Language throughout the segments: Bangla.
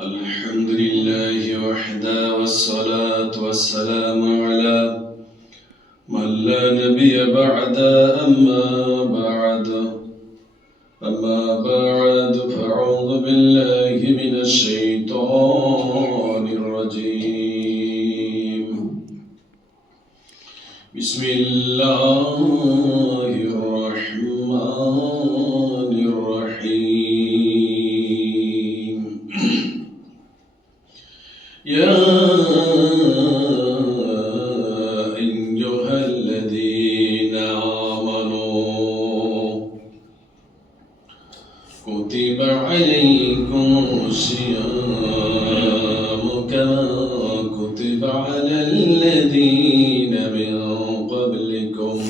الحمد لله وحده والصلاة والسلام على من لا نبي بعد أما بعد فأعوذ بالله من الشيطان الرجيم بسم الله الرحمن الرحيم يا أيها الذين آمنوا كتب عليكم الصيام كما كتب على الذين من قبلكم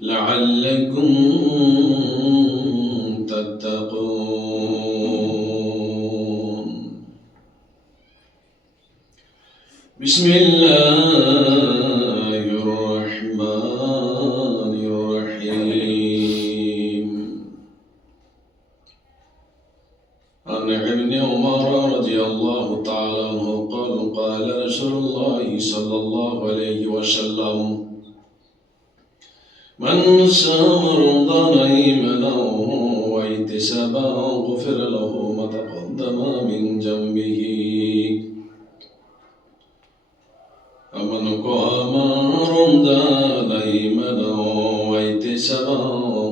لعلكم تتقون بسم الله الرحمن الرحيم عن ابن عمر رضي الله تعالى عنه قال رسول الله صلى الله عليه وسلم من صام رمضان إيمانا واحتسابا غفر له ما تقدم من ذنبه ومن قام رمضان إيمانا واحتسابا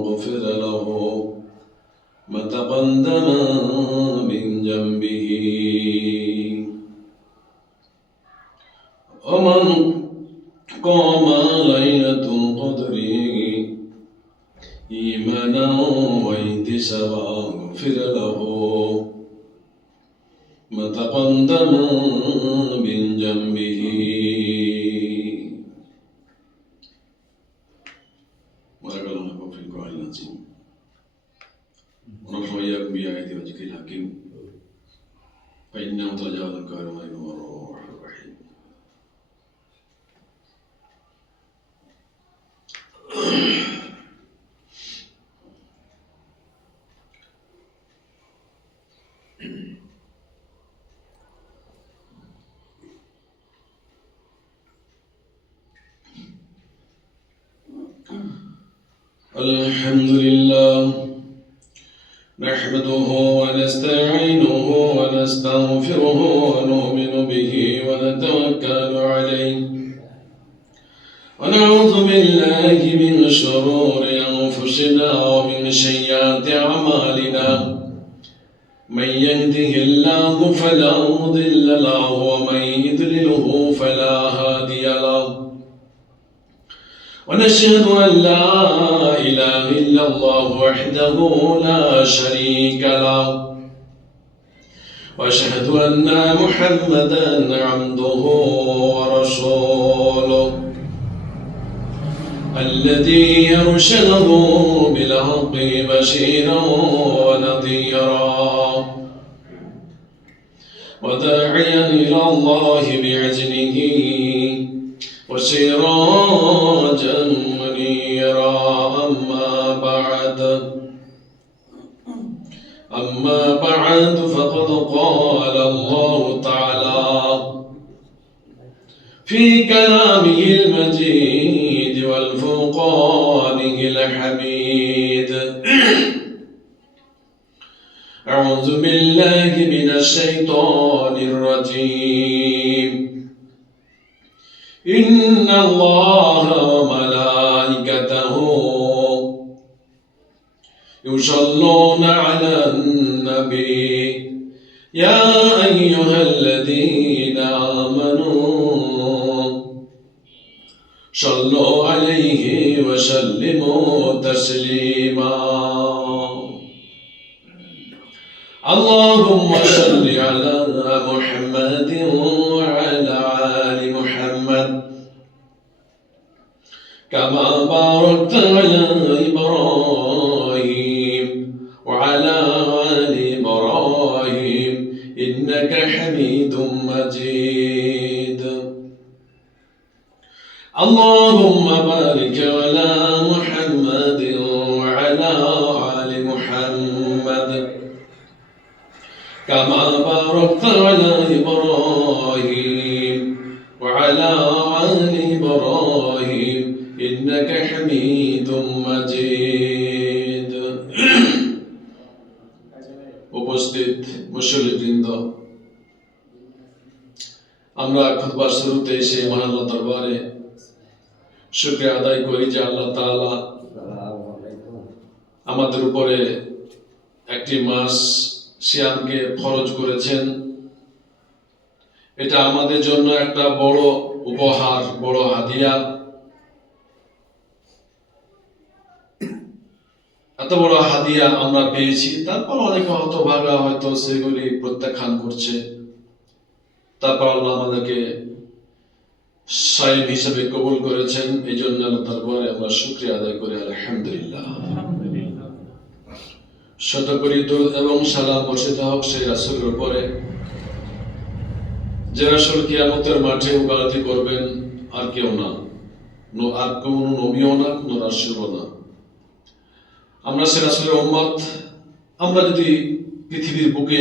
غفر له ما تقدم من ذنبه ومن قام ليلة القدر إيمانا واحتسابا غفر له ما تقدم من ذنبه بارك الله لكم في القرآن العظيم ونفع إياكم بآيات وذكر الحكيم فإنه تجاوز الكريم والروح الرحيم الحمد لله نحمده ونستعينه ونستغفره ونؤمن به ونتوكل عليه ونعوذ بالله من شرور أنفسنا ومن سيئات أعمالنا من يهده الله فلا مضل له ومن يضلله فلا هادي له ونشهد أن لا إله إلا الله وحده لا شريك له وأشهد أن محمدا عبده ورسوله الذي أرسله بالحق بشيرا ونذيرا وداعيا إلى الله بإذنه وسراجا منيرا أما بعد فقد قال الله تعالى في كلامه المجيد والفرقانه الحميد أعوذ بالله من الشيطان الرجيم إن الله وملائكته يصلون على النبي يا أيها الذين آمنوا صلوا عليه وسلموا تسليما اللهم صل على محمد وعلى آل محمد كما باركت على إبراهيم وعلى آل إبراهيم إنك حميد مجيد اللهم بارك على محمد وعلى آل محمد كما باركت على إبراهيم وعلى آل إبراهيم إنك حميد مجيد উপস্থিত মুসল্লিবৃন্দ, আমরা খুতবার শুরুতে এসে মহান আল্লাহ দরবারে শুকরিয়া আদায় করি যে আল্লাহ তাআলা আমাদের উপরে একটি মাস সিয়ামকে ফরজ করেছেন। এটা আমাদের জন্য একটা বড় উপহার, বড় হাদিয়া। এত বড় হাদিয়া আমরা পেয়েছি, তারপর অনেকে হতভাগা হয়তো সেগুলি প্রত্যাখ্যান করছে। তারপর আল্লাহ আমাদেরকে সাইম হিসেবে কবুল করেছেন, এই জন্য আল্লাহ দরবারে আমরা শুকরিয়া আদায় করি আলহামদুলিল্লাহ। শত কোটি দরুদ এবং সালাম বর্ষিত হোক সেই রাসূলের উপরে, যে রাসূল কিয়ামতের মাঠে উকালতি করবেন আর কেউ না, আর কোন নবীও না, কোন রাসূলও না। আমরা সে রাসূলের উম্মত। আমরা যদি পৃথিবীর বুকে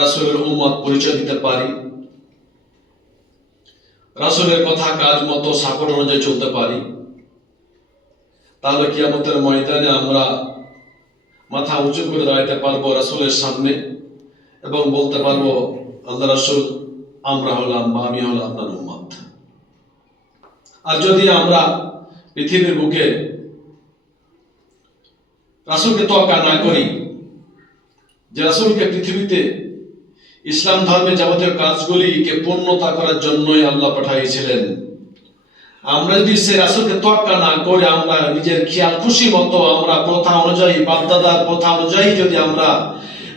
রাসূলের উম্মত পরিচয় দিতে পারি, রাসূলের কথা কাজ মতো সাপোর্ট অনুযায়ী চলতে পারি, তাহলে কিয়ামতের ময়দানে আমরা মাথা উঁচু করে দাঁড়াতে পারবো রাসূলের সামনে এবং বলতে পারবো, আল্লাহ রাসূল, আমরা হলাম বা আমি হলাম আপনার উম্মত। আর যদি আমরা পৃথিবীর বুকে রাসূলকে তোয়াক্কা না করি, যে রাসূলকে পৃথিবীতে ইসলাম ধর্মের যাবতীয় কাজগুলিকে পূর্ণতা করার জন্যই আল্লাহ পাঠিয়েছিলেন, আমরা যদি সে রাসূলকে তোয়াক্কা না করে আমরা নিজের খেয়াল খুশি মতো আমরা প্রথা অনুযায়ী, বাপদাদার প্রথা অনুযায়ী যদি আমরা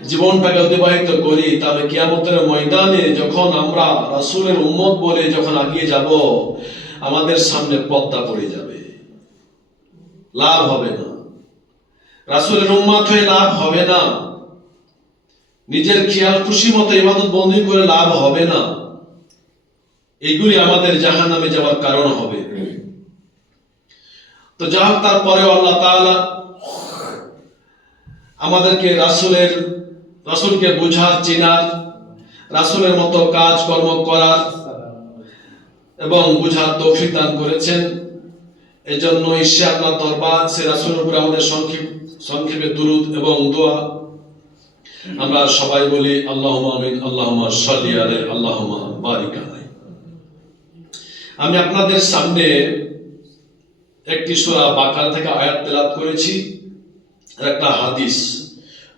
জীবনটাকে অতিবাহিত করি, তাহলে কিয়ামতের ময়দানে যখন আমরা রাসূলের উম্মত বলে যখন এগিয়ে যাব, আমাদের সামনে পর্দা পড়ে যাবে, লাভ হবে না। রাসূলের উম্মত হয়ে লাভ হবে না, নিজের খেয়াল খুশি মতো ইবাদত বন্দী করে লাভ হবে না। এইগুলি আমাদের জাহান্নামে যাওয়ার কারণ হবে। তো যাই হোক, তারপরেও আল্লাহ তাআলা আমাদেরকে রাসূলকে বুঝার, চেনার, রাসূলের মতো কাজ কর্ম করার এবং বুঝার তৌফিক দান করেছেন। এই জন্য ঈশ্বর আল্লাহর দরবার সে রাসূলের উপরে আমাদের সংক্ষেপে দুরূদ এবং দোয়া আমরা সবাই বলি, আল্লাহুম্মা আমিন, আল্লাহুম্মা সাল্লি আলাইহি, আল্লাহুম্মা বারিক আলাইহি। আমি আপনাদের সামনে একটি সূরা বাকারা থেকে আয়াত তেলাওয়াত করেছি আর একটা হাদিস।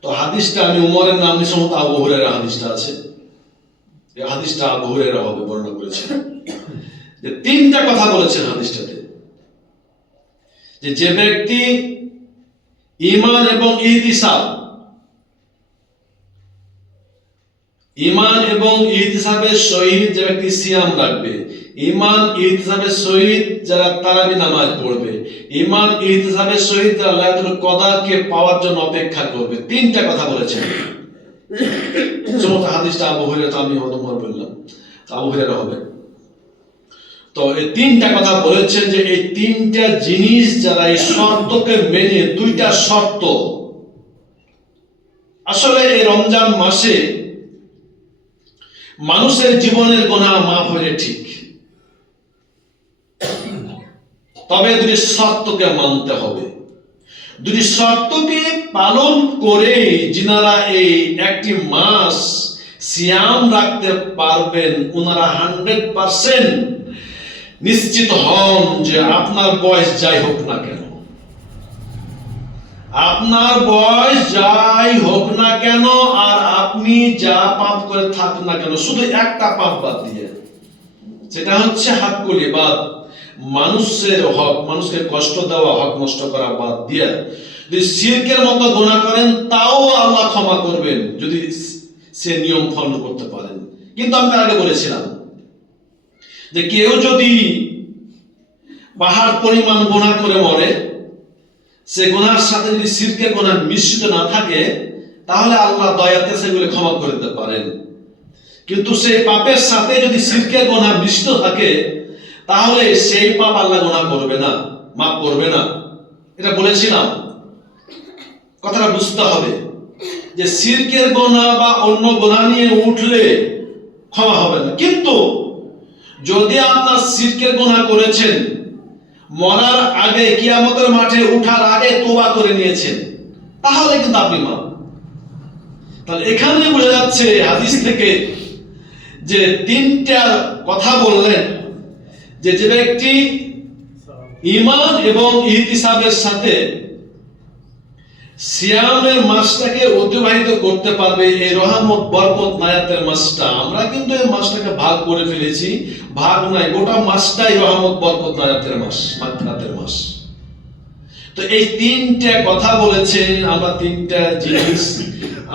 তো হাদিসটা আমি উমরের নাম দিয়ে সমত আবু হুরায়রা হাদিসটা আছে, এই হাদিসটা আবু হুরায়রা হবে বর্ণনা করেছেন। যে তিনটা কথা বলেছেন হাদিসটাতে, যে ব্যক্তি ঈমান এবং ইহতিসাবের সহিত যে ব্যক্তি সিয়াম রাখবে, ঈমান ইহতিসাবের সহিত যারা তারাবি নামাজ পড়বে, ঈমান ইহতিসাবের সহিত যারা লাইলাতুল কদরকে পাওয়ার জন্য অপেক্ষা করবে, তিনটা কথা বলেছেন। সমস্ত হাদিসটা আবু হুরায়রা, আমি অতঃপর বললাম আবু হুরায়রা হবে। তো এই তিনটা কথা বলেছেন যে এই তিনটা জিনিস যারা এই শর্তকে মেনে, দুইটা শর্ত, আসলে এই রমজান মাসে মানুষের জীবনের গুনাহ মাফ হয়ে ঠিক, তবে দুটি শর্তকে মানতে হবে। দুটি শর্তকে পালন করে যিনারা এই একটি মাস সিয়াম রাখতে পারবেন, ওনারা 100% নিশ্চিত হন যে আপনার বয়স যাই হোক না কেন, আপনার বয়স যাই হোক না কেন, আর আপনি যা পাপ করে থাকুন না কেন, শুধু একটা পাপ বাদ দিয়ে, সেটা হচ্ছে হাক্কুল ইবাদ, মানুষের হক, মানুষকে কষ্ট দেওয়া, হক নষ্ট করা বাদ দিয়ে যদি শিরকের মতো গুনাহ করেন, তাও আল্লাহ ক্ষমা করবেন যদি সে নিয়ম ফলো করতে পারেন। কিন্তু আমি আগে বলেছিলাম যে কেউ যদি পাহাড় পরিমাণ গুনাহ করে মরে, সে গুনাহর সাথে যদি শিরকের গুনাহ মিশ্রিত না থাকে, তাহলে আল্লাহ দয়াতে সেগুলো ক্ষমা করে দিতে পারেন। কিন্তু সেই পাপের সাথে যদি শিরকের গুনাহ মিশ্রিত থাকে, তাহলে সেই পাপ আল্লাহ গুনাহ করবে না, মাফ করবে না। এটা বলেছিলাম। কথাটা বুঝতে হবে যে শিরকের গুনাহ বা অন্য গুনাহ নিয়ে উঠলে ক্ষমা হবে না, কিন্তু যদি আপনার শিরকের গুনাহ করেছেন, মরার আগে কিয়ামতের মাঠে উঠার আগে তওবা করে নিয়েছেন, তাহলে কিন্তু আপনি মাফ। তাহলে এখানে বোঝা যাচ্ছে হাদিস থেকে যে তিনটা কথা বললেন, যে যে ব্যক্তি ঈমান এবং ইহতিসাবের সাথে সিয়ামের মাসটাকে অতিবাহিত করতে পারবে, এই রহমত বরকত নায়াতের মাসটা, আমরা কিন্তু এই মাসটাকে ভাগ করে ফেলেছি, ভাগ নাই, গোটা মাসটাই রহমত বরকত নায়াতের মাস, মাগফিরাতের মাস। তো এই তিনটা কথা বলেছেন, আমরা তিনটা জিনিস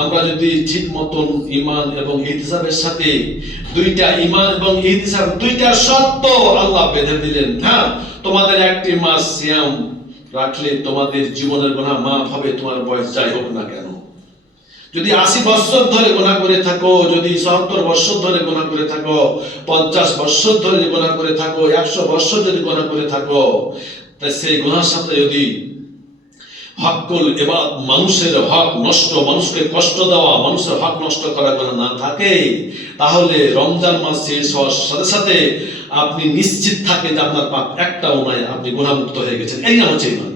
আমরা যদি ঠিক মতন ঈমান এবং ইহতিসাবের সাথে, দুইটা ঈমান এবং ইহতিসাব দুইটা শর্ত আল্লাহ বেঁধে দিলেন। হ্যাঁ, তোমাদের একটি মাস সিয়াম রাখলে তোমাদের জীবনের গুনাহ মাফ হবে, তোমার বয়স যাই হোক না কেন। যদি 80 বছর ধরে গুনাহ করে থাকো, যদি 70 বছর ধরে গুনাহ করে থাকো, 50 বছর ধরে গুনাহ করে থাকো, 100 বছর যদি গুনাহ করে থাকো, তাই সেই গুনাহের সাথে যদি হকুল এবার মানুষের হক নষ্ট, মানুষকে কষ্ট দেওয়া, মানুষের হক নষ্ট করা গুনাহ না থাকে, তাহলে রমজান মাস শেষ হওয়ার সাথে সাথে আপনি নিশ্চিত থাকে যে আপনার পাপ একটাও নাই, আপনি গুনাহমুক্ত হয়ে গেছেন। এই নাম হচ্ছে ঈমান।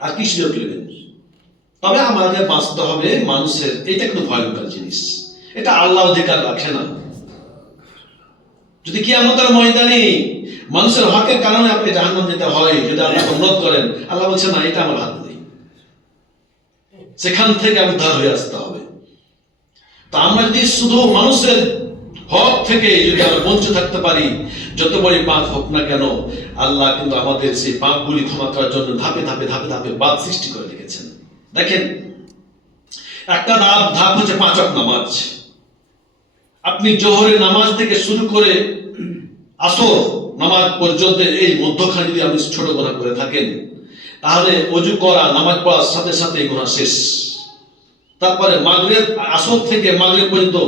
আর কি সুযোগ নেবেন? তবে আমাদের বাঁচতে হবে মানুষের, এটা কিন্তু ভয়ঙ্কর জিনিস, এটা আল্লাহ অধিকার রাখে না। যদি কিয়ামতের ময়দানে মানুষের হকের কারণে আপনি জাহান্নাম যেতে হয়, যদি আল্লাহ অনুরোধ করেন, আল্লাহ বলছেন না, এটা আমার হাত নেই, সেখান থেকে উদ্ধার হয়ে আসতে হবে। তা আমরা যদি শুধু মানুষের হক থেকে যদি আমরা বঞ্চিত থাকতে পারি, যত বড় পাপ হোক না কেন, আল্লাহ কিন্তু আমাদের সেই পাপগুলি ক্ষমা করার জন্য ধাপে ধাপে ধাপে ধাপে বাদ সৃষ্টি করে রেখেছেন। দেখেন, একটা ধাপ হচ্ছে 5 ওয়াক্ত নামাজ। আপনি জোহরের নামাজ থেকে শুরু করে আসর নামাজ পর্যন্ত এই মধ্যখানে যদি আপনি ছোট গুনাহ করে থাকেন, তাহলে ওযু করা, নামাজ পড়ার সাথে সাথে গুনাহ শেষ। তারপরে মাগরিব, আসর থেকে মাগরিব পর্যন্ত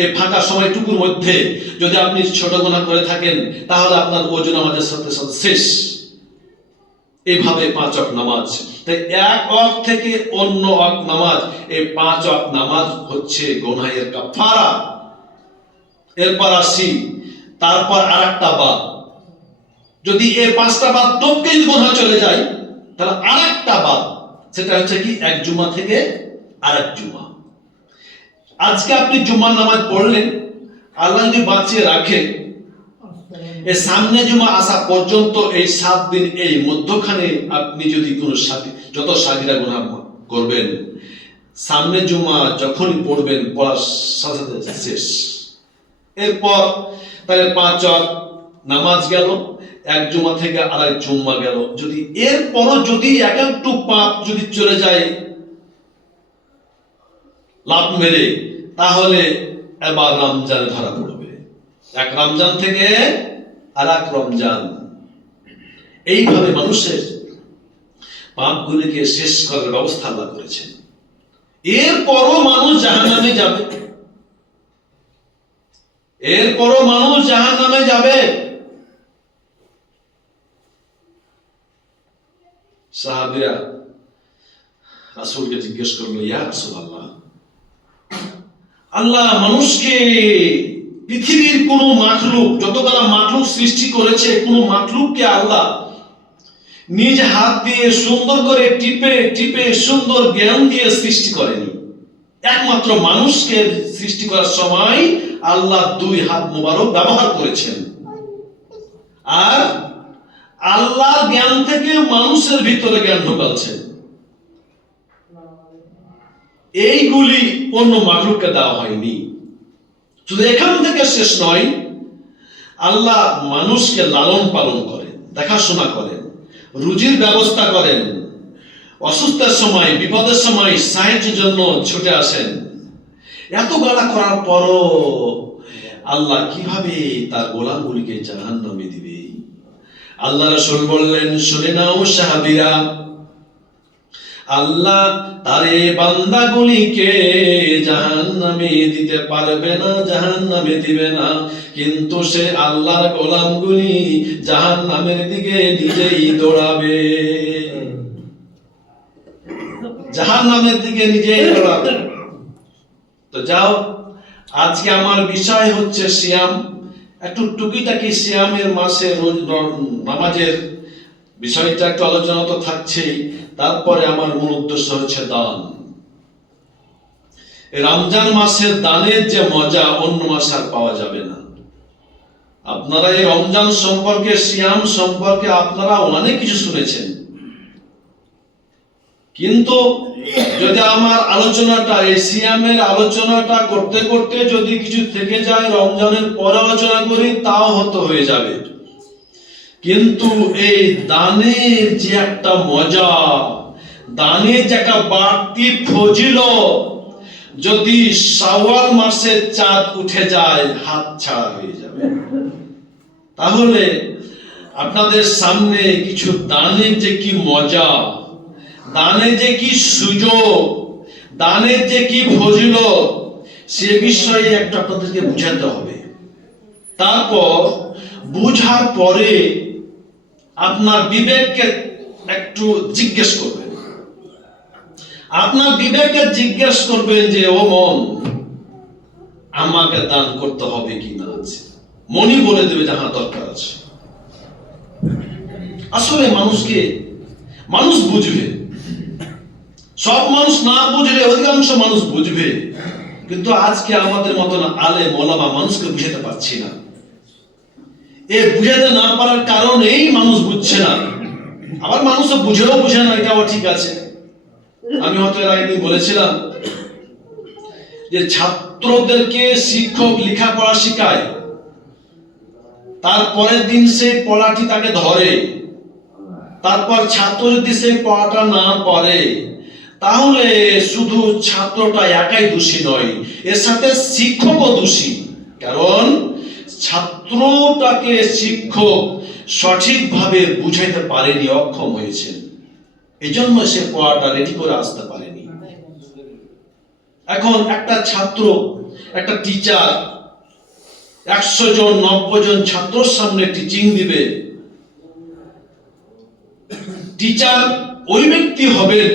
এই ফাঁকা সময়টুকুর মধ্যে যদি আপনি ছোট গুনাহ করে থাকেন, তাহলে আপনার ওযু নামাজের সাথে সাথে শেষ। এইভাবে 5 ওয়াক্ত নামাজ। তাই এক ওয়াক্ত থেকে অন্য ওয়াক্ত নামাজ, এই 5 ওয়াক্ত নামাজ হচ্ছে গুনাহের কাফারা। এরপর আসি, তারপর আরেকটা বাদ, যদি এই 5টা বাদ টপকে গুনাহ চলে যায়, তাহলে আরেকটা বাদ, সেটা হচ্ছে কি এক জুমা থেকে আরেক জুমা। আজকে আপনি জুমার নামাজ পড়লেন, আল্লাহ যদি বাঁচিয়ে রাখে, এই সামনে জুমা আসা পর্যন্ত এই 7 দিন এই মধ্যখানে আপনি যদি কোনো যত সাগিরা গুনাহ করবেন, সামনে জুমা যখনই পড়বেন, পড়ার সাথে সাথে শেষ। এরপর তাহলে 5 ওয়াক্ত নামাজ গেল, এক জুমা থেকে আরেক জুমা গেল। যদি এরপরও যদি এক একটু পাপ যদি চলে যায় লাভ মেরে, তাহলে এবার রমজানে ধরা পড়বে, এক রমজান থেকে আরেক রমজান। এইভাবে মানুষের পাপগুলিকে শেষ করার ব্যবস্থা আল্লাহ করেছেন। এরপরও মানুষ জাহান্নামে যাবে, এরপরও মানুষ জাহান্নামে যাবে। সাহাবীরা রাসূলকে জিজ্ঞেস করলো, ইয়া রাসূলুল্লাহ, আল্লাহ মানুষকে, পৃথিবীর কোন মাখলুক, যতগুলো মাখলুক সৃষ্টি করেছে, কোন মাখলুককে আল্লাহ নিজ হাত দিয়ে সুন্দর করে টিপে টিপে সুন্দর জ্ঞান দিয়ে সৃষ্টি করেনি। একমাত্র মানুষকে সৃষ্টি করার সময় আল্লাহ 2 হাত মোবারক ব্যবহার করেছেন, আর আল্লাহর জ্ঞান থেকে মানুষের ভিতরে জ্ঞান ঢোকাচ্ছেন। এইগুলি অন্য মাখলুককে দেওয়া হয়নি। শুধু এখান থেকে শেষ নয়, আল্লাহ মানুষকে লালন পালন করেন, দেখাশোনা করেন, রুজির ব্যবস্থা করেন, অসুস্থের সময়, বিপদের সময় সাহায্যের জন্য ছুটে আসেন। এত গালা করার পরও আল্লাহ কিভাবে তার গোলামগুলিকে জাহান্নামে দিবে? আল্লাহ রাসূল বললেন, শুনে নাও সাহাবীরা, আল্লাহ তার এই বান্দাগুলিকে জাহান্নামে দিতে পারবে না, জাহান্নামে দিবে না, কিন্তু সে আল্লাহর গোলামগুলি জাহান্নামের দিকে নিজেই দৌড়াবে। জাহান্নামের দিকে নিজেই দৌড়াবে। তো যাও, আজকে আমার বিষয় হচ্ছে সিয়াম। একটু টুকিটাকি সিয়ামের মাসে রোজ নামাজের বিষয়টা একটু আলোচনা তো থাকছেই, তারপরে আমার মূল উদ্দেশ্য হচ্ছে দান। রমজান মাসের দানের যে মজা অন্য মাসে আর পাওয়া যাবে না। আপনারা এই রমজান সম্পর্কে, সিয়াম সম্পর্কে আপনারা অনেক কিছু শুনেছেন, কিন্তু যদি আমার আলোচনাটা, এই সিয়ামের আলোচনাটা করতে করতে যদি কিছু থেকে যায় রমজানের পরে আলোচনা করি, তাও হয়তো হয়ে যাবে। কিন্তু এই দানের যে একটা মজা, দানের যে একটা বাড়তি ফজিলত, যদি শাওয়াল মাসে চাঁদ উঠে যায় হাত ছাড়া হয়ে যাবে। তাহলে আপনাদের সামনে কিছু দানের যে কি মজা, দানের যে কি সুযোগ, দানের যে কি ফজিলত, সে বিষয়ে একটা আপনাদেরকে বুঝাতে হবে। তারপর বুঝার পরে আপনার বিবেককে একটু জিজ্ঞেস করবেন। আপনার বিবেককে জিজ্ঞেস করবেন যে ও মন, আমাকে দান করতে হবে কি না আছে। মনই বলে দেবে যাহা দরকার আছে। আসলে মানুষ বুঝবে, সব মানুষ না বুঝলে অধিকাংশ মানুষ বুঝবে, কিন্তু আজকে আমাদের মতন আলেম ওলামা মানুষকে বুঝাতে পারছি না। বুঝাতে না পারার কারণেই মানুষ বুঝছে না। আবার মানুষ বুঝেও বুঝে না, এটাও ঠিক আছে। আমি হয়তো এর আগে বলেছিলাম যে ছাত্রদেরকে শিক্ষক লেখাপড়া শিখায়, তারপরের দিন সে পড়াটি তাকে ধরে, তারপর ছাত্র যদি সে পড়াটা না পড়ে, তাহলে শুধু ছাত্রটা একাই দোষী নয়, এর সাথে শিক্ষকও দোষী। কারণ ছাত্রটাকে শিক্ষক সঠিকভাবে বুঝাইতে পারেনি, অক্ষম হয়েছেন, এই জন্য সে পড়াটা রেডি করে আসতে পারেনি। এখন একটা ছাত্র, একটা টিচার 100 জন 90 জন ছাত্রর সামনে টিচিং দিবে। টিচার ওই ব্যক্তি হবেন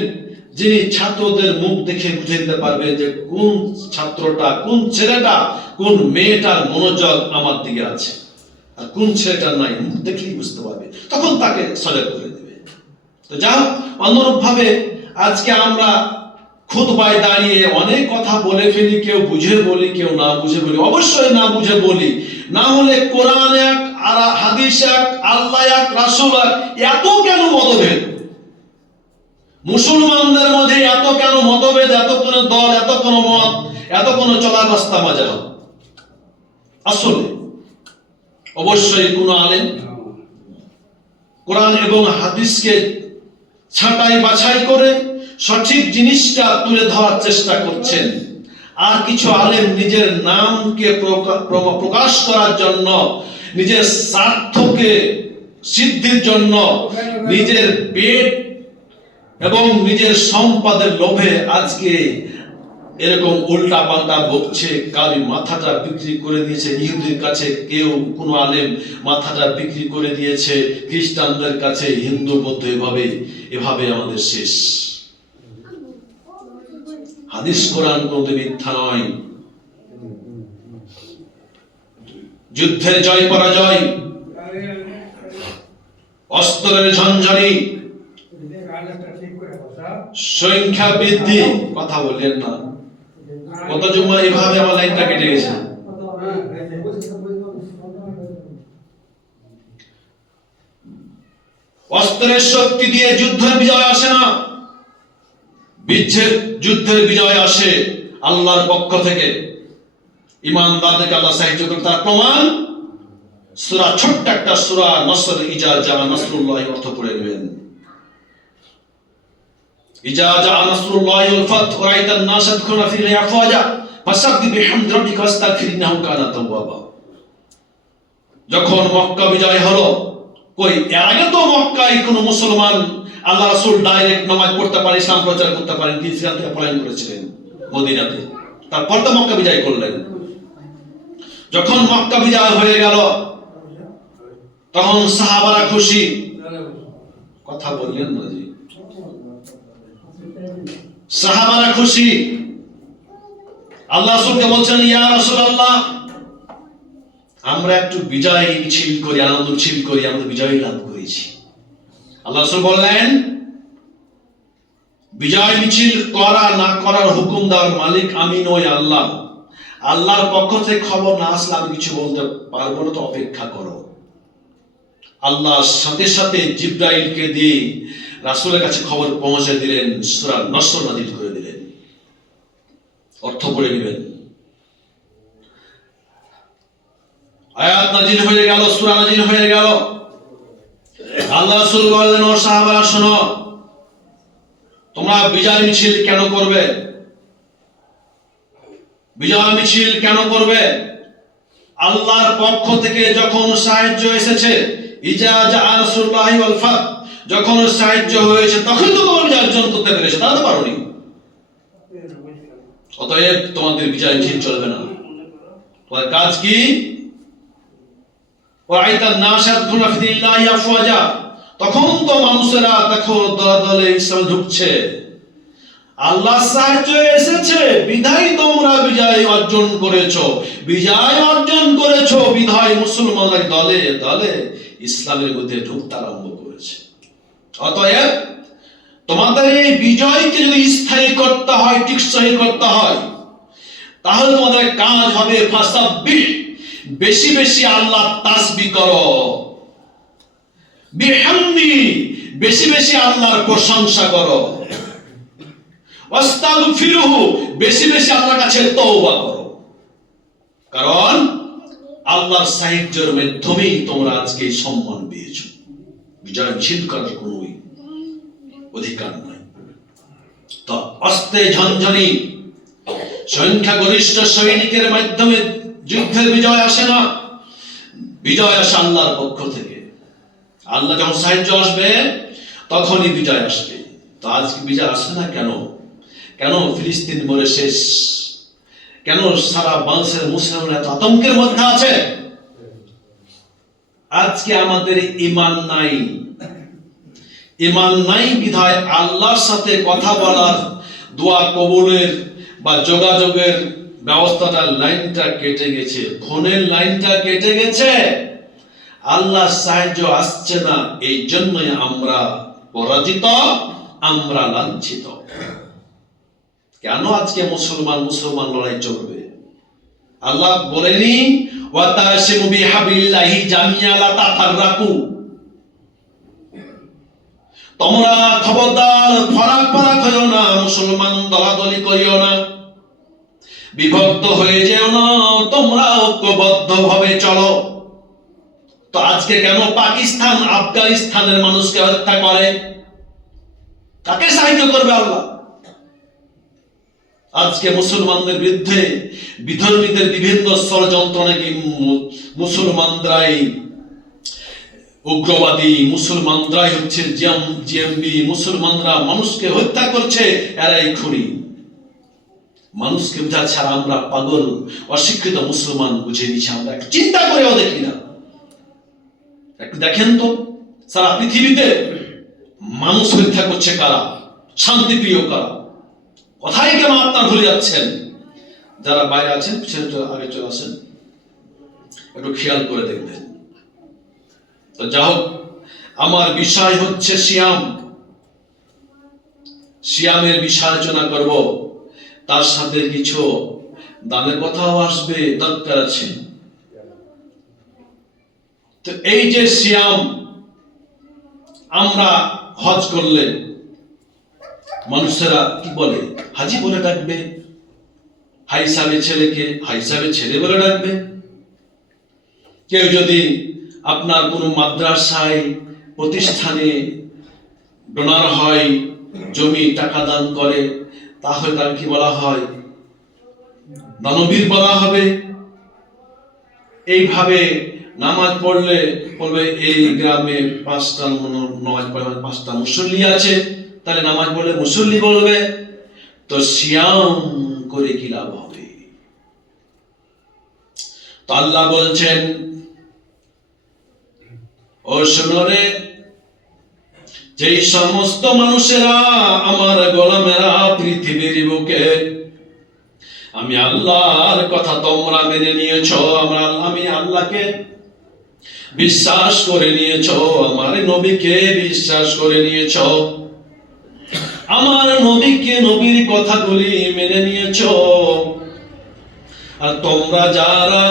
যিনি ছাত্রদের মুখ দেখে বুঝে দিতে পারবে যে কোন ছাত্রটা, কোন ছেলেটা, কোন মেয়েটার মনোযোগ আমার দিকে আছে, আর কোন ছেলেটার নাই, মুখ দেখলেই বুঝতে পারবে, তখন তাকে সজাগ করে দেবে। তো যাও, অনুরূপ ভাবে আজকে আমরা খুতবায় দাঁড়িয়ে অনেক কথা বলে ফেলি, কেউ বুঝে বলি, কেউ না বুঝে বলি। অবশ্যই না বুঝে বলি, না হলে কোরআন এক আর হাদিস এক, আল্লাহ এক, রাসূল এক, এত কেন মতভেদ? মুসলমানদের মধ্যে এত কেন মতভেদ, এত কোন দল, এত কোন মত, এত কোন চলার রাস্তা মাজা? আসলে অবশ্যই কোন আলেম কোরআন এবং হাদিসকে ছাঁটাই বাছাই করে সঠিক জিনিসটা তুলে ধরার চেষ্টা করছেন। আর কিছু আলেম নিজের নামকে প্রকাশ করার জন্য, নিজের স্বার্থকে সিদ্ধির জন্য, নিজের পেট এবং নিজের সম্পদের লোভে আজকে এরকম উল্টা পাল্টা বকছে। কারি মাথাটা বিক্রি করে দিয়েছে ইহুদির কাছে, কেউ কোন আলেম মাথাটা বিক্রি করে দিয়েছে খ্রিস্টানদের কাছে, হিন্দু বৌদ্ধ, এভাবে আমাদের শেষ। হাদিস কোরআন কোনদিন মিথ্যা নয়। যুদ্ধের জয় পরাজয়, অস্ত্রের ঝঞ্ঝানি, সংখ্যা বৃদ্ধি, কথা বললেন না কত জুম্মা, এভাবে আমার লাইনটা কেটে গেছে। অস্ত্রের শক্তি দিয়ে যুদ্ধের বিজয় আসে না, যুদ্ধের বিজয় আসে আল্লাহর পক্ষ থেকে। ইমানদারদেরকে আল্লাহ সাহায্য করে, তার প্রমাণ সূরা, ছোট্ট একটা সূরা নসর, ইজা জা নাসরুল্লাহ, অর্থ পড়ে নেবেন। ইজা জা নাসরুল্লাহ ওয়াল ফাতহু ওয়া রাআইতান নাস ইয়াদখুলুনা ফি দীনিহি আফওয়াজা ফাসাব্বিহ বিহামদি রাব্বিকা ওয়াস্তাগফির ইন্নাহু কানা তাওয়াবা। যখন মক্কা বিজয় হলো, কই এর আগে তো মক্কায় কোন মুসলমান আল্লাহ রাসূল ডাইরেক্ট নামাজ পড়তে পারে, ইসলাম প্রচার করতে পারেন, তিনি সেখান থেকে পলায়ন করেছিলেন মদিনাতে, তারপর তো মক্কা বিজয় করলেন। যখন মক্কা বিজয় হয়ে গেল, তখন সাহাবারা খুশি, কথা বললেন না জি, সাহাবারা খুশি। আল্লাহ রাসূলকে বলছেন, ইয়া রাসূলুল্লাহ, আমরা একটু বিজয় মিছিল করি, আনন্দ মিছিল করি, আমরা বিজয় লাভ করেছি। আল্লাহ রাসূল বললেন, বিজয় মিছিল করা না করার হুকুম দেওয়ার মালিক আমি নই, আল্লাহ। আল্লাহর পক্ষ থেকে খবর না আসলে আমি কিছু বলতে পারবো না, তো অপেক্ষা করো। আল্লাহ সাথে সাথে জিবরাইলকে দিয়ে রাসূলের কাছে খবর পৌঁছে দিলেন, সূরা নসর নাযিল করে দিলেন। অর্থ পড়ে নেবেন। আয়াত নাযিল হয়ে গেল, সূরা নাযিল হয়ে গেল। আল্লাহ রাসূল বললেন, ও সাহাবারা শোনো, তোমরা বিজয় মিছিল কেন করবে? বিজয় মিছিল কেন করবে? আল্লাহর পক্ষ থেকে যখন সাহায্য এসেছে, ইজা জাআ রাসূলুল্লাহি ওয়াল ফাত, যখন সাহায্য হয়েছে তখন তো তোমরা বিজয় অর্জন করতে পেরেছো, তা তো পারোনি। অতএব তোমাদের বিজয় মিছিল চলবে না। তোমার কাজ কি? ওয়াইতান নাশাত খুনা ফিদিল্লাহি আফওয়াজা, তখন তো মানুষেরা দেখো দলে দলে ইসলামে ঢুকছে। আল্লাহ সাহায্য এসেছে বিধায় তোমরা বিজয় অর্জন করেছো, বিজয় অর্জন করেছো বিধায় মুসলমানরা দলে দলে ইসলামের মধ্যে ঢুকতে আরম্ভ করেছে। অতএব তোমাদের এই বিজয়কে যদি স্থায়ী করতে হয়, টিকসই করতে হয়, তাহলে তোমাদের কাজ হবে ফাসাব্বিহ, বেশি বেশি আল্লাহ তাসবিহ করো, বিহামদি, বেশি বেশি আল্লাহর প্রশংসা করো, ওয়াস্তাগফিরুহু, বেশি বেশি আল্লাহর কাছে তওবা করো। কারণ আল্লাহর সাহায্যের মাধ্যমেই তোমরা আজকে এই সম্মান পেয়েছো। বিজয় মিছিল করার কোনো অধিকার নাই। তো অস্ত্রে ঝনঝনি সংখ্যাগরিষ্ঠ সৈনিকের মাধ্যমে যুদ্ধের বিজয় আসে না, বিজয় আসে আল্লাহর পক্ষ থেকে। আল্লাহ যখন সাহায্য আসবে তখনই বিজয় আসবে। তো আজকে বিজয় আসে না কেন? কেন ফিলিস্তিন মরে শেষ? কেন সারা বাংলাদেশের মুসলমানরা এত আতঙ্কের মধ্যে আছে? আজকে আমাদের ঈমান নাই। ঈমান নাই বিধায় আল্লাহর সাথে কথা বলার, দোয়া কবুলের বা যোগাযোগের ব্যবস্থাটা, লাইনটা কেটে গেছে, ফোনের লাইনটা কেটে গেছে। আল্লাহর সাহায্য আসছে না, এই জন্যই আমরা পরাজিত, আমরা লাঞ্ছিত। কেন আজকে মুসলমান লড়াই চলবে? আল্লাহ বলেনি ওয়াতাসিমু বিহাবিল্লাহি জামিআ লা তাফাররাকু, তোমরা খবরদার ফারাক হইও না, মুসলমান দলাদলি করিও না, বিভক্ত হয়ে যেও না, তোমরা ঐক্যবদ্ধ ভাবে চলো। তো আজকে কেন পাকিস্তান আফগানিস্তানের মানুষকে হত্যা করে? কাকে সাহায্য করবে আল্লাহ? আজকে মুসলমানদের বিরুদ্ধে বিধর্মীদের বিভিন্ন ষড়যন্ত্র, নাকি মুসলমানরাই উগ্রবাদী, মুসলমানরাই হচ্ছে জিএমবি, মুসলমানরা মানুষকে হত্যা করছে, এরাই খুনি। মানুষকে বোঝা ছাড়া আমরা পাগল, অশিক্ষিত মুসলমান বুঝে নিচ্ছি। আমরা একটু চিন্তা করেও দেখি না। একটু দেখেন তো, সারা পৃথিবীতে মানুষ হত্যা করছে কারা? শান্তিপ্রিয় কারা? কোথায় কেন আপনার ভুলে যাচ্ছেন? যারা বাইরে আছেন পিছনে আগে চলে আসেন, একটু খেয়াল করে দেখবেন। তো যা হোক, আমার বিষয় হচ্ছে সিয়ামের বিষয় আলোচনা করব, তার সাথে কিছু দানের কথাও আসবে, দরকার আছে। তো এই যে সিয়াম, আমরা হজ করলে মানুষেরা কি বলে? হাজি বলে ডাকবে, হাই সাহেবের ছেলেকে হাই সাহেবের ছেলে বলে ডাকবে। কেউ যদি আপনার কোনো মাদ্রাসায় প্রতিষ্ঠানে ডোনার হয়, জমি টাকা দান করে, তাহলে তার কি বলা হয়? দানবীর বলা হবে। এইভাবে নামাজ পড়লে বলবে এই গ্রামে 5টা নামাজ পড়ে, 5টা মুসল্লি আছে, তাহলে নামাজ পড়লে মুসল্লি বলবে। তো সিয়াম করে কি লাভ হবে? তো আল্লাহ বলছেন, ও শোনরে, যেই সমস্ত মানুষেরা আমার গোলামেরা পৃথিবীর বুকে আমি আল্লাহর কথা তোমরা মেনে নিয়েছো, আমি আল্লাহকে বিশ্বাস করে নিয়েছো, আমার নবীকে বিশ্বাস করে নিয়েছো, আমার নবীকে নবীর কথাগুলি মেনে নিয়েছো। আর তোমরা যারা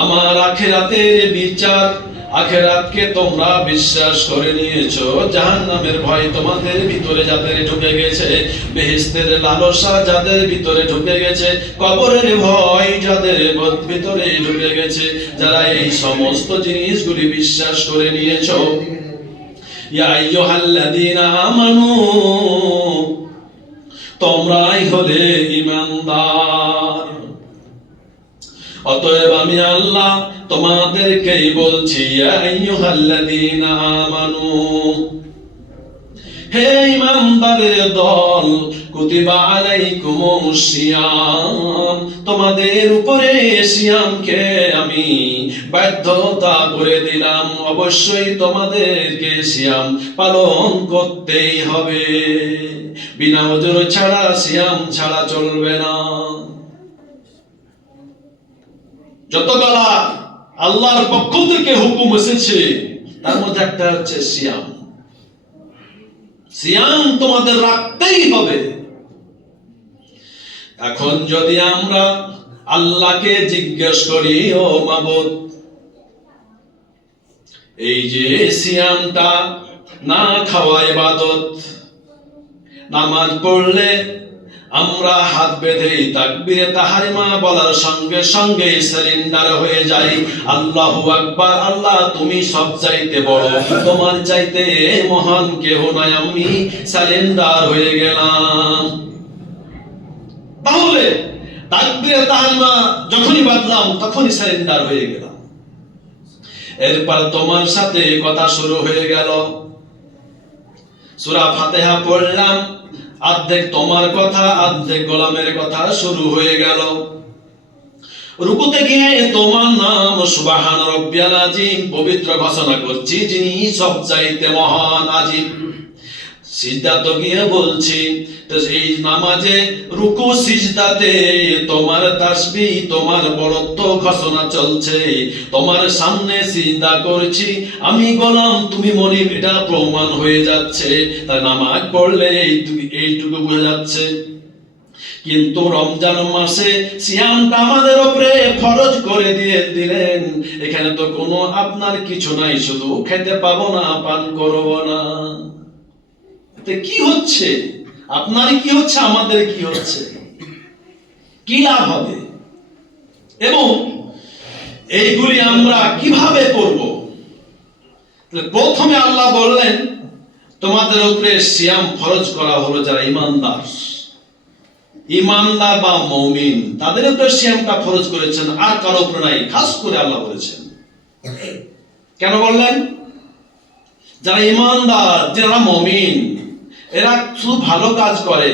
আমার আখিরাতের বিচার, আখিরাতকে তোমরা বিশ্বাস করে নিয়েছো, জাহান্নামের ভয় তোমাদের ভিতরে যাদের ঢুকে গেছে, বেহেশতের লালসা যাদের ভিতরে ঢুকে গেছে, কবরের ভয় যাদের ভিতরে ঢুকে গেছে, যারা এই সমস্ত জিনিসগুলি বিশ্বাস করে নিয়েছো, ইয়া আইয়ুহাল্লাযীনা আমানু, তোমরাই হলে ঈমানদার। অতএব আমি আল্লাহ তোমাদেরকেই বলছি, ইয়া আইয়ুহাল্লাযীনা আমানু, হে ঈমানদারের দল, কুতিবা আলাইকুমুস সিয়াম, তোমাদের উপরে সিয়ামকে আমি বাধ্যতা করে দিলাম, অবশ্যই তোমাদেরকে সিয়াম পালন করতেই হবে, বিনা ওজর ছাড়া সিয়াম ছাড়া চলবে না। যতবেলা আল্লাহর পক্ষ থেকে হুকুম এসেছে তার মধ্যে একটা হচ্ছে সিয়াম। সিয়াম তোমাদের রাখতেই হবে। এখন যদি আমরা আল্লাহকে জিজ্ঞেস করি, ও মাবুদ, এই যে সিয়ামটা না খাওয়া ইবাদত, নামাজ পড়লে আমরা হাত বেঁধে তাকবীরে তাহরিমা বলার সঙ্গে সঙ্গে সারেন্ডার হয়ে যাই, আল্লাহু আকবার, আল্লাহ তুমি সব চাইতে বড়, তোমার চাইতে মহান কেহ নাই, আমি সারেন্ডার হয়ে গেলাম। তাহলে তাকবীরে তাহরিমা যখনই বাঁধলাম তখনই সারেন্ডার হয়ে গেলাম। এরপর তোমার সাথে কথা শুরু হয়ে গেল, সূরা ফাতিহা পড়লাম, অর্ধেক তোমার কথা অর্ধেক গোলামের কথা শুরু হয়ে গেল। রুকুতে গিয়ে তোমার নাম সুবহান রাব্বিয়াল আযীম পবিত্র ঘোষণা করছি, যিনি সবচাইতে মহান আযীম। সিজদাতে গিয়ে বলছি, তো এই নামাজে রুকু সিজদাতে তোমার তাসবিহ, তোমার বড়ত্ব ঘোষণা চলছে, তোমার সামনে সিজদা করছি আমি গোলাম, তুমি মনিব, এটা প্রমাণ হয়ে যাচ্ছে। তাই নামাজ পড়লে এইটুকু বোঝা যাচ্ছে। কিন্তু রমজান মাসে সিয়ামটা আমাদের উপরে ফরজ করে দিলেন, এখানে তো কোনো আপনার কিছু নাই, শুধু খেতে পাবো না, পান করবো না। কি হচ্ছে? আপনার কি হচ্ছে, আমাদের কি হচ্ছে, কি লাভ হবে, এবং এইগুলি আমরা কিভাবে করব? প্রথমে আল্লাহ বললেন তোমাদের উপরে সিয়াম ফরজ করা হলো যারা ঈমানদার, ঈমানদার বা মুমিন, তাদের উপরে সিয়ামটা ফরজ করেছেন, আর কারো উপরে নাই, খাস করে আল্লাহ বলেছেন। কেন বললেন? যারা ঈমানদার, যারা মুমিন, এরা শুধু ভালো কাজ করে,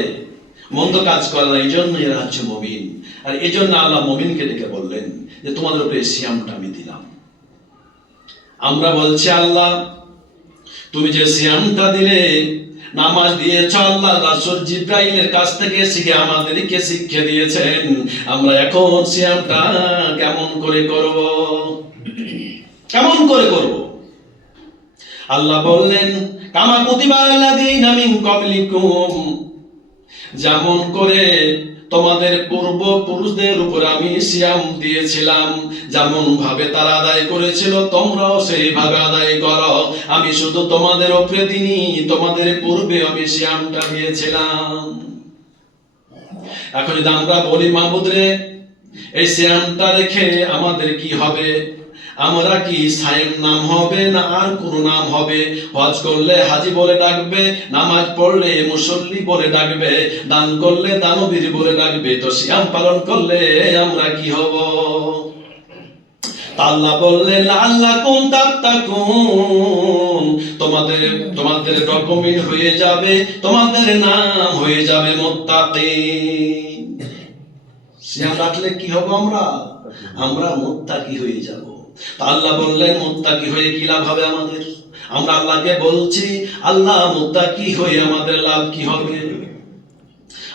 মন্দ কাজ করে না, এই জন্য এরা হচ্ছে মুমিন। আর এই জন্য আল্লাহ মুমিনকে ডেকে বললেন যে তোমাদের উপরে সিয়ামটা আমি দিলাম। আমরা বলছি, আল্লাহ তুমি যে সিয়ামটা দিলে, নামাজ দিয়েছ, আল্লাহ রাসূল জিবরাইলের কাছ থেকে শিখে আমাদেরকে শিক্ষা দিয়েছেন, আমরা এখন সিয়ামটা কেমন করে করব, কেমন করে করব? আল্লাহ বললেন, কামা কুতিবা আলাল্লাযীনা মিন ক্বাবলিকুম, যেমন করে তোমাদের পূর্বপুরুষদের উপর আমি সিয়াম দিয়েছিলাম, যেমন ভাবে তারা আদায় করেছিল তোমরাও সেইভাবে আদায় করো। আমি শুধু তোমাদের উপরে দিইনি, তোমাদের পূর্বে আমি সিয়ামটা দিয়েছিলাম। এখন যদি আমরা বলি, মাবুদ রে, এই সিয়ামটা রেখে আমাদের কি হবে? আমরা কি সায়েম নাম হবে না আর কোন নাম হবে? হজ করলে হাজি বলে ডাকবে, নামাজ পড়লে মুসল্লি বলে ডাকবে, দান করলে দানবীর বলে ডাকবে, তো সিয়াম পালন করলে আমরা কি হব? আল্লাহ বললেন, লাআল্লাকুম তাত্তাকুন, তোমাদের ডকুমেন্ট হয়ে যাবে, তোমাদের নাম হয়ে যাবে মুত্তাকিন। সিয়াম রাখলে কি হব? আমরা মুত্তাকি হয়ে যাব। আল্লাহ বললেন, মুত্তাকি হয়ে কি লাভ হবে আমাদের? আমরা আল্লাহকে বলছি, আল্লাহ মুত্তাকি হয়ে আমাদের লাভ কি হবে?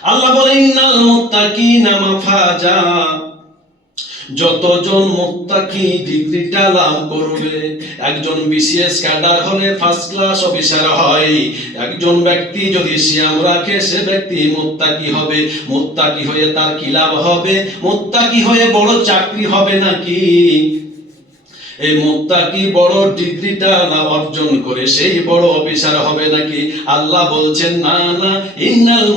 আল্লাহ বলে ইন্নাল মুত্তাকিনা মাফাজা, যতজন মুত্তাকি ডিগ্রিটা লাভ করবে, একজন বিসিএস ক্যাডার হলে ফার্স্ট ক্লাস অফিসার হয়, একজন ব্যক্তি যদি সিয়াম রাখে সে ব্যক্তি মুত্তাকি হবে। মুত্তাকি হয়ে তার কি লাভ হবে? মুত্তাকি হয়ে বড় চাকরি হবে নাকি? এই মুত্তাকি বড় ডিগ্রিটা না অর্জন করে সেই বড় অফিসার হবে নাকি? আল্লাহ বলছেন না না, ইন্নাল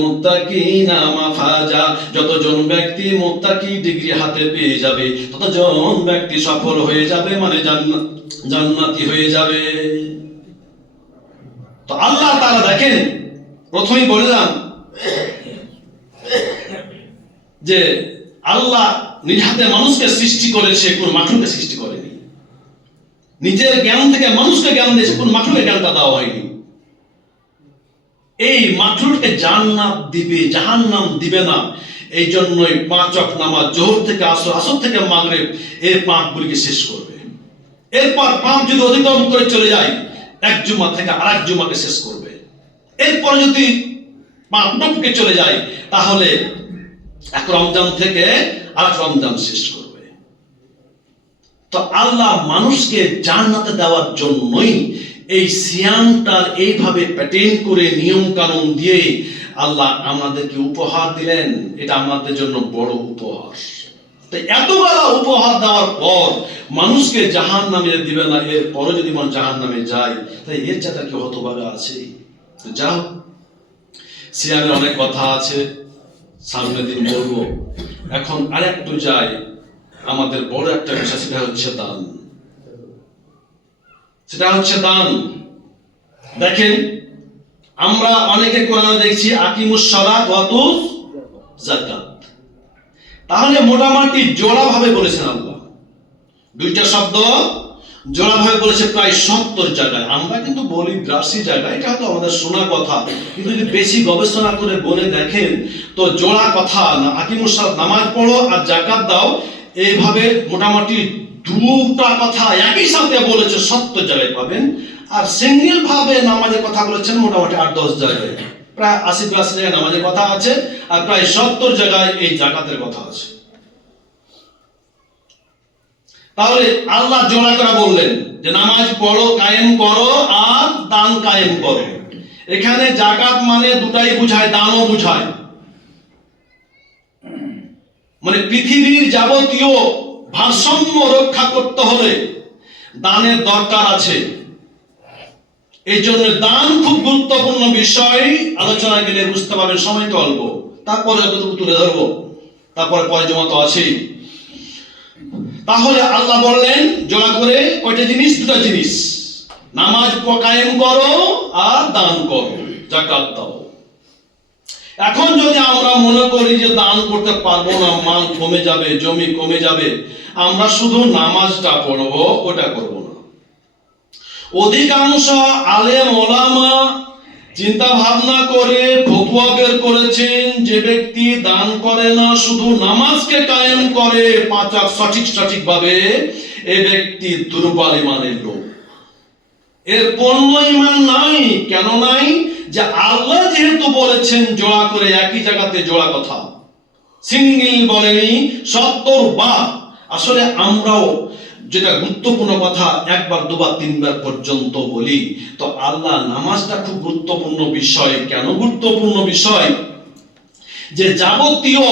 মুত্তাকিনা মাফাজা, যতজন ব্যক্তি মুত্তাকি ডিগ্রি হাতে পেয়ে যাবে ততজন ব্যক্তি সফল হয়ে যাবে, মানে জান্নাতি হয়ে যাবে। তো আল্লাহ তাআলা দেখেন, প্রথমেই বললাম যে আল্লাহ নিজ হাতে মানুষকে সৃষ্টি করেছে, কোন মাখলুককে সৃষ্টি করেনি। নিজের জ্ঞান থেকে মানুষকে জ্ঞান দিয়েছে, কোন মাখলুককে জ্ঞানটা দেওয়া হয়নি। এই মাখলুককে জান্নাত দিবে, জাহান্নাম দিবে না, এই জন্যই 5 ওয়াক্ত নামাজ যোহর থেকে আসর, আসর থেকে মাগরিব, এই 5গুলিকে শেষ করবে। এরপর 5 যদি অতিক্রম করে চলে যায়, এক জুমা থেকে আরেক জুমাকে শেষ করবে। এরপর যদি 5 টপকে চলে যায়, তাহলে এক রমজান থেকে আরেক রমজান শেষ করবে। তো আল্লাহ মানুষকে জান্নাতে দেওয়ার জন্যই এই সিয়ামটার এইভাবে প্যাটার্ন করে নিয়ম কানুন দিয়ে আল্লাহ আমাদেরকে উপহার দিলেন। এটা আমাদের জন্য বড় উপহার। তো এতগুলো উপহার দেওয়ার পর মানুষকে জাহান্নামে দিবে না, এর পরে যদি মানুষ জাহান্নামে যায়, তাই এর চাইতে কি হতভাগা আছে? যাও, সিয়ামের অনেক কথা আছে, সামনের দিন বলবো। এখন আরেকটু যাই, আমাদের বড় একটা বিষয়, সেটা হচ্ছে দান। সেটা হচ্ছে দান। দেখেন, আমরা অনেকে কোরআনে দেখছি আকিমুস সালাত ওয়া আতুজ যাকাত। তাহলে মোটামুটি জোড়াভাবে বলেছেন আল্লাহ, দুইটা শব্দ জোড়াভাবে বলেছে প্রায় 70 জায়গায়। আমরা কিন্তু বলি 82 জায়গায়, এটা হয়তো আমাদের শোনা কথা, কিন্তু যদি বেশি গবেষণা করে বলে দেখেন তো জোড়া কথা না, আকিমুস সালাত নামাজ পড়ো আর যাকাত দাও, এইভাবে মোটামুটি দুটা কথা একই সাথে বলেছে 70 জায়গায় পাবেন। আর সিঙ্গেল ভাবে নামাজের কথা বলেছেন মোটামুটি 8-10 জায়গায়, প্রায় 80-82 জায়গায় নামাজের কথা আছে, আর প্রায় 70 জায়গায় এই যাকাতের কথা আছে। তাহলে আল্লাহ জোড়া করে বললেন যে নামাজ পড়ো, কায়েম করো, আর দান কায়েম করো। এখানে যাকাত মানে দুটাই বুঝায়, দানও বুঝায়। মানে পৃথিবীর যাবতীয় ভারসাম্য রক্ষা করতে হলে দানের দরকার আছে। এই জন্য দান খুব গুরুত্বপূর্ণ বিষয়। আলোচনা গেলে বুঝতে পারবেন, সময় তো অল্প, তারপরে যতটুকু তুলে ধরবো, তারপরে পরে জমা তো আছেই। তাহলে আল্লাহ বললেন জোড়া করে কয়টা জিনিস? দুটা জিনিস, নামাজ কায়েম করো আর দান করো, যাকাত দাও। এখন যদি আমরা মনে করি যে দান করতে পারবো না, মাল কমে যাবে, জমি কমে যাবে, আমরা শুধু নামাজটা পড়বো, ওটা করব না। অধিকাংশ আলেম ওলামা চিন্তা ভাবনা করে ফতোয়া বের করেছেন, যে ব্যক্তি দান করে না, শুধু নামাজকে কায়েম করে 5 ওয়াক্ত সঠিকভাবে, এই ব্যক্তি দুর্বল ঈমানের লোক, এর পূর্ণ ঈমান নাই। কেন নাই? যে আল্লাহ যেহেতু বলেছেন জোড়া করে, একই জায়গাতে জোড়া কথা, সিঙ্গেল বলেনি, 70 বার। আসলে আমরাও যেটা গুরুত্বপূর্ণ কথা 1 বার 2 বার 3 বার পর্যন্ত বলি। তো আল্লাহ নামাজটা খুব গুরুত্বপূর্ণ বিষয়। কেন গুরুত্বপূর্ণ বিষয়? যে যাবতীয়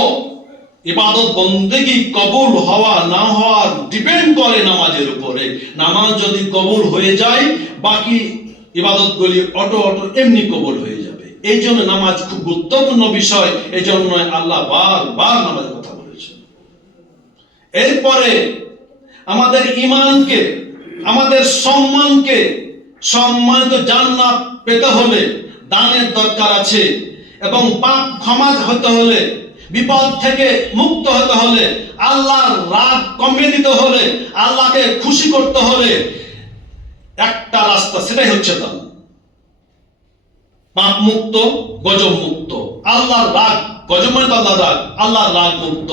ইবাদত বন্দেগী কবুল হওয়া না হওয়া ডিপেন্ড করে নামাজের উপরে। নামাজ যদি কবুল হয়ে যায়, বাকি ইবাদতগুলি অটো এমনি কবুল হয়ে যাবে। এই জন্য নামাজ খুব গুরুত্বপূর্ণ বিষয়। এই জন্য আল্লাহ বারবার নামাজের কথা বলেছেন। এরপরে আমাদের ঈমানকে, আমাদের সম্মানকে, সম্মানিত জান্নাত পেতে হলে দানের দরকার আছে, এবং পাপ ক্ষমা হতে হলে, বিপদ থেকে মুক্ত হতে হলে, আল্লাহর রাগ কমিয়ে দিতে হলে, আল্লাহকে খুশি করতে হলে একটা রাস্তা, সেটাই হচ্ছে দান। পাপ মুক্ত, গজব মুক্ত, আল্লাহর রাগ, গজব মানে আল্লাহর রাগ, আল্লাহর রাগ মুক্ত,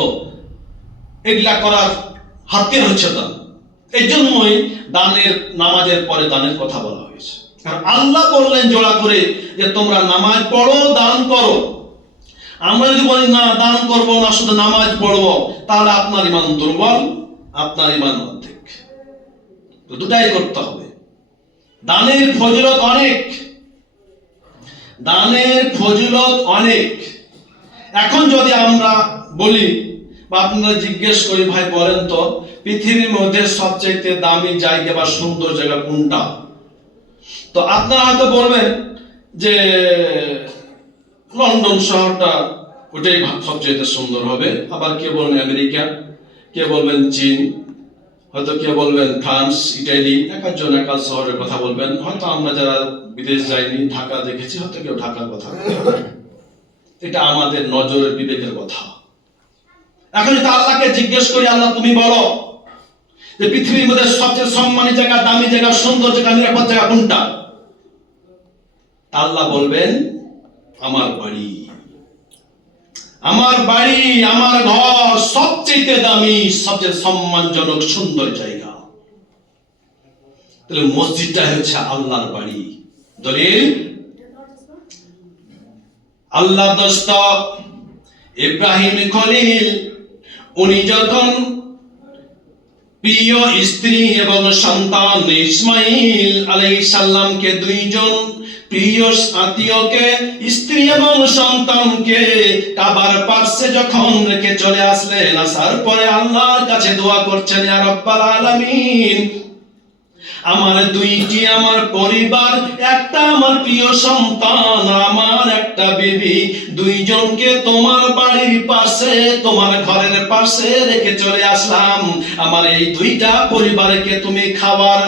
এগুলা করার হাতিয়ার হচ্ছে দান। এই জন্যই দানের, নামাজের পরে দানের কথা বলা হয়েছে। আর আল্লাহ বললেন জোড়া করে যে তোমরা নামাজ পড়ো, দান করো। আমরা যদি বলি না দান করব না, শুধু নামাজ পড়বো, তাহলে আপনার ঈমান দুর্বল, আপনার ঈমান অর্ধেক। তো দুটাই করতে হবে। দানের ফজিলত অনেক, দানের ফজিলত অনেক। এখন যদি আমরা বলি বা আপনারা জিজ্ঞেস করি, ভাই বলেন তো পৃথিবীর মধ্যে সবচেয়ে দামি জায়গা বা সুন্দর জায়গা কোনটা? তো আপনারা হয়তো বলবেন যে লন্ডন শহরটা, ওটাই সবচেয়ে সুন্দর হবে। আবার কে বলবেন আমেরিকা, কে বলবেন চীন, হয়তো কে বলবেন ফ্রান্স, ইটালি, এক একজন এক এক শহরের কথা বলবেন। হয়তো আমরা যারা বিদেশ যাইনি, ঢাকা দেখেছি, হয়তো কেউ ঢাকার কথা বলবেন। এটা আমাদের নজরের বিবেকের কথা। এখন যদি আল্লাহকে জিজ্ঞেস করি, আল্লাহ তুমি বলো যে পৃথিবীর মধ্যে সবচেয়ে সম্মানী জায়গা, দামি জায়গা, সুন্দর জায়গা, নিরাপদ জায়গা কোনটা? আল্লাহ বলবেন আমার বাড়ি, আমার বাড়ি, আমার ঘর সবচেয়ে দামি, সবচেয়ে সম্মানজনক সুন্দর জায়গা। তাহলে মসজিদটা হচ্ছে আল্লাহর বাড়ি। দলিল আল্লাহ দোস্ত ইব্রাহিম খলিল, উনি যখন প্রিয় স্ত্রী এবং সন্তান ইসমাইল আলাইহিস সালামকে, দুইজন প্রিয় আত্মীয়কে, স্ত্রী এবং সন্তানকে কাবার পাশে যখন রেখে চলে আসলেন, আসার পরে আল্লাহর কাছে দোয়া করছেন, ইয়া রাব্বাল আলামিন, আমার দুইটি আমার পরিবার, একটা আমার প্রিয় সন্তান, আমার একটা বিবি, দুইজনকে তোমার বাড়ির পাশে, তোমার ঘরের পাশে রেখে চলে আসলাম। আমার এই দুইটা পরিবারকে তুমি খাবার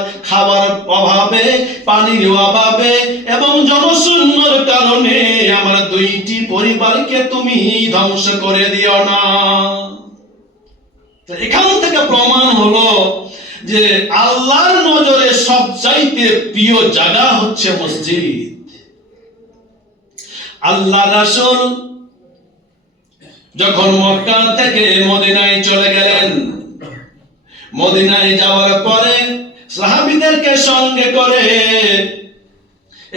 অভাবে, পানির অভাবে এবং জনশূন্যর কারণে আমার দুইটি পরিবারকে তুমি ধ্বংস করে দিও না। এখান থেকে প্রমাণ হলো যে আল্লাহর নজরে সবচাইতে প্রিয় জায়গা হচ্ছে মসজিদ। আল্লাহ রাসূল যখন মক্কা থেকে মদিনায় চলে গেলেন, মদিনায় যাওয়ার পরে সাহাবীদেরকে সঙ্গে করে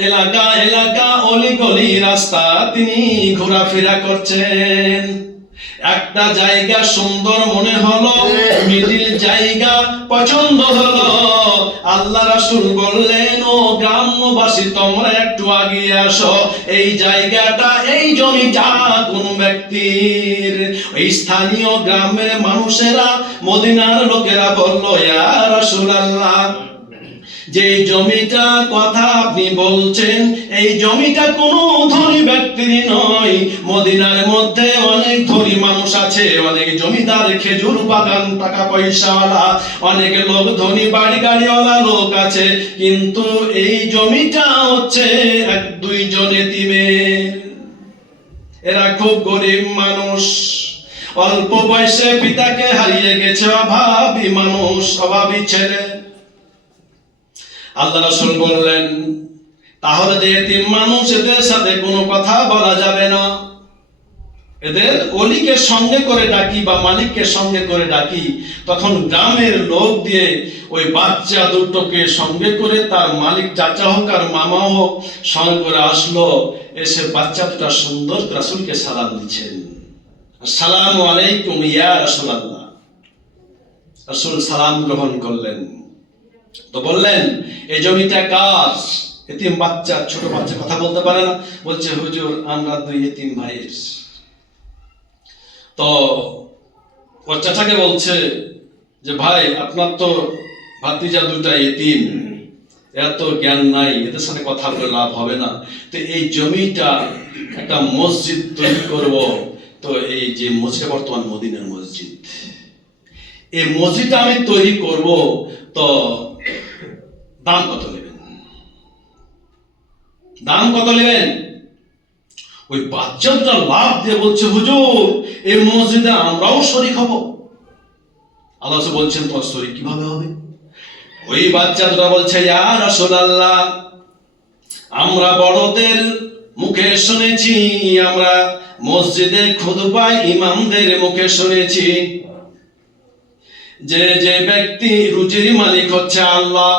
এলাকা এলাকা, অলিগলি, রাস্তা তিনি ঘোরাফেরা করছেন। একটা জায়গা সুন্দর মনে হলো, মিডিল জায়গা পছন্দ হলো। আল্লাহ রাসূল বললেন, ও গ্রামবাসী তোমরা একটু আগিয়ে আসো, এই জায়গাটা, এই জমিটা কোন ব্যক্তির? ওই স্থানীয় গ্রামের মানুষেরা, মদিনার লোকেরা বলল, ইয়া রাসূলুল্লাহ, যে জমিটা কথা আপনি বলছেন, এই জমিটা কোনো ধনী ব্যক্তির নয়। মদিনার মধ্যে অনেক ধনী মানুষ আছে, অনেক জমিদার, খেজুর বাগান, টাকা পয়সাওয়ালা, অনেক লোক, ধনী বাড়ি গাড়িওয়ালা লোক আছে, কিন্তু এই জমিটা হচ্ছে এক দুইজন এতিমের। এরা খুব গরিব মানুষ, অল্প বয়সে পিতাকে হারিয়ে গেছে, অভাবী মানুষ, অভাবী ছেলে। আল্লাহ রাসূল বললেন, তাহলে যে এতিম মানুষ, এদের সাথে কোনো কথা বলা যাবে না, এদের ওলিকে সঙ্গে করে ডাকি বা মালিককে সঙ্গে করে ডাকি। তখন গ্রামের লোক দিয়ে ওই বাচ্চা দুটোকে সঙ্গে করে, তার মালিক চাচা হোক আর মামা হোক, সঙ্গে করে আসলো। এসে বাচ্চা দুটা সুন্দর রাসূলকে সালাম দিচ্ছেন, আসসালামু আলাইকুম ইয়া রাসূলুল্লাহ। রাসূল সালাম গ্রহণ করলেন। তো বললেন, এই জমিটা কার? এতিম বাচ্চা, ছোট বাচ্চা, কথা বলতে পারে না, বলছে, হুজুর আমরা দুই এতিম ভাইয়ের। তো ওর চাচাকে বলছে যে, ভাই আপনার তো ভাতিজা দুটা এতিম, এত জ্ঞান নাই, এদের সাথে কথা বলে লাভ হবে না। তো এই জমিটা একটা মসজিদ তৈরি করব। তো এই যে মসজিদ, বর্তমান মদিনার মসজিদ, এই মসজিদটা আমি তৈরি করব, তো দাম কত নেবেন? দাম কত নেবেন? ওই বাচ্চাটা লাভ দিয়ে বলছে, হুজুর এই মসজিদে আমরাও শরীক হব। আল্লাহ বলছেন, তোর শরীক কিভাবে হবে? ওই বাচ্চাটা বলছে, ইয়া রাসূলুল্লাহ, আমরা বড়দের মুখে শুনেছি, আমরা মসজিদে খুতবায় ইমামদের মুখে শুনেছি যে যে ব্যক্তি রুজির মালিক হচ্ছে আল্লাহ,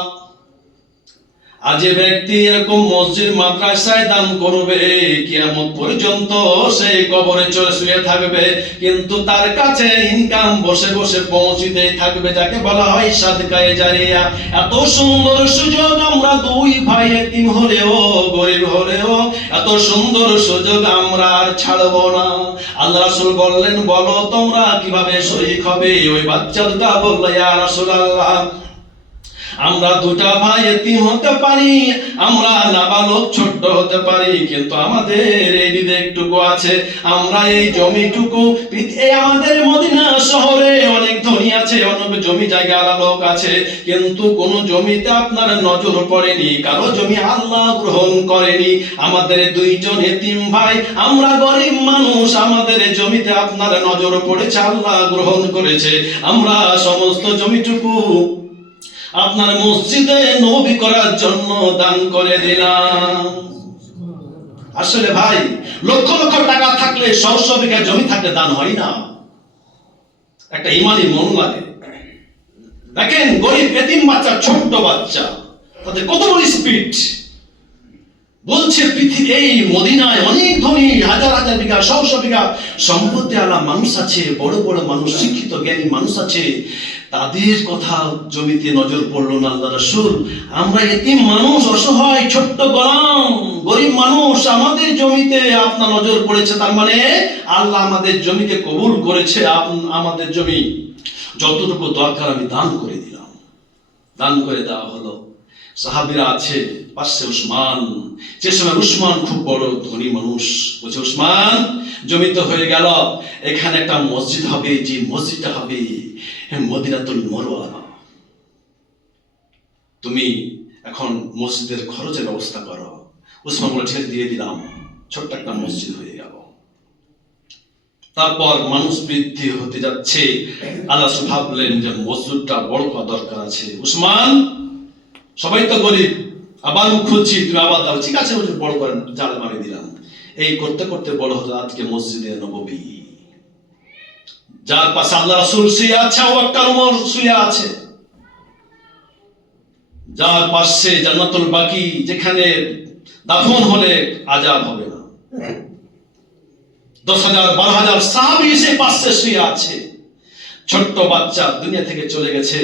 আর যে ব্যক্তি এরকম মসজিদ মাদ্রাসায় দান করবে কিয়ামত পর্যন্ত সেই কবরে চলে শুয়ে থাকবে, কিন্তু তার কাছে ইনকাম বসে বসে পৌঁছিতেই থাকবে, যাকে বলা হয় সাদকায়ে জারিয়া। এত সুন্দর সুযোগ আমরা দুই ভাই এতিম হলেও গরিব হলেও এত সুন্দর সুযোগ আমরা আর ছাড়বো না। আল্লাহ রাসূল বললেন, বলো তোমরা কিভাবে শরীক হবে? ওই বাচ্চা দুটা বলল, ইয়া রাসূলুল্লাহ, আমরা দুটা ভাই এতিম হতে পারি, আমরা নাবালক ছোট্ট হতে পারি, কিন্তু আমাদের এই বিবেকটুকু আছে, আমরা এই জমিটুকু, এই আমাদের মদিনা শহরে অনেক ধনী আছে, অনেক জমি জায়গার লোক আছে, কিন্তু কোন জমিতে আপনার নজর পড়েনি, কারো জমি আল্লাহ গ্রহণ করেনি। আমাদের দুইজন এতিম ভাই, আমরা গরিব মানুষ, আমাদের জমিতে আপনার নজর পড়েছে, আল্লাহ গ্রহণ করেছে, আমরা সমস্ত জমিটুকু আপনার মসজিদে নবী করার জন্য দান করে দিলাম। আসলে ভাই, লক্ষ লক্ষ টাকা থাকলে, 100 বিঘা জমি থাকলে দান হয় না, একটা ইমানি মন লাগে। দেখেন গরিব এতিম বাচ্চা, ছোট্ট বাচ্চা, তাদের কত বড় স্পিড। বলছে পৃথিবী এই মদিনায় অনেক ধনী, হাজার হাজার বিঘা 100 বিঘা সম্পত্তি আলা মানুষ আছে, বড় বড় মানুষ, শিক্ষিত জ্ঞানী মানুষ আছে, তাদের কথা জমিতে নজর পড়লো না। আল্লাহ রাসূল, আমরা এতিম মানুষ, অসহায় ছোট্ট গোলাম, গরিব মানুষ, আমাদের জমিতে আপনার নজর পড়েছে, তার মানে আল্লাহ আমাদের জমিকে কবুল করেছে। আমাদের জমি যতটুকু দরকার আমি দান করে দিলাম। দান করে দেওয়া হলো। সাহাবীরা আছে পাশে, উসমান, যে সময় উসমান খুব বড় ধনী মানুষ, বলছে, উসমান, জমি তো হয়ে গেল, এখানে একটা মসজিদ হবে, যে মসজিদটা হবে মদিনাতুল মুনাওয়ারা, তুমি এখন মসজিদের খরচের ব্যবস্থা করো। উসমান বলে, ঠিক দিয়ে দিলাম, ছোট্ট একটা মসজিদ হয়ে গেল। তারপর মানুষ বৃদ্ধি হতে যাচ্ছে, আল্লাহ ভাবলেন যে মসজিদটা বড় করা দরকার আছে। উসমান, সবাই তো গরিব, আবার মুখ খুঁজছি, তুমি আবার দাও, ঠিক আছে বড় করেন, জালে মারি দিলাম। এই করতে করতে বড় হতো আজকে মসজিদে নববী, যার পাশে আল্লাহ রাসূল শুয়ে আছে, আবু বকর ওমর শুয়ে আছে, যার পাশে জান্নাতুল বাকি, যেখানে দাফন হলে আযাব হবে না। 10,000 12,000 সাহাবী এসে পাশে শুয়ে আছে। ছোট্ট বাচ্চা দুনিয়া থেকে চলে গেছে,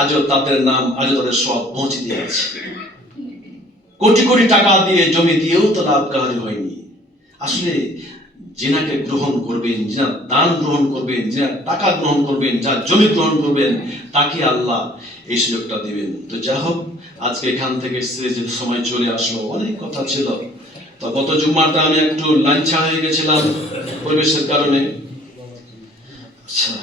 আজও তাদের নাম, আজও তাদের সব পৌঁছে দিয়ে আছে। কোটি কোটি টাকা দিয়ে, জমি দিয়েও তো লাভকারী হয়নি। আসলে যিনাকে গ্রহণ করবেন, যিনা দান গ্রহণ করবেন, যিনা টাকা গ্রহণ করবেন, যার জমি গ্রহণ করবেন, তাকে আল্লাহ এই সুযোগটা দিবেন। তো যাই হোক, আজকে এখান থেকে সিরিজের সময় চলে আসলো, অনেক কথা ছিল। তো গত জুম্মাটা আমি একটু লাঞ্ছা হয়ে গেছিলাম পরিবেশের কারণে। আচ্ছা।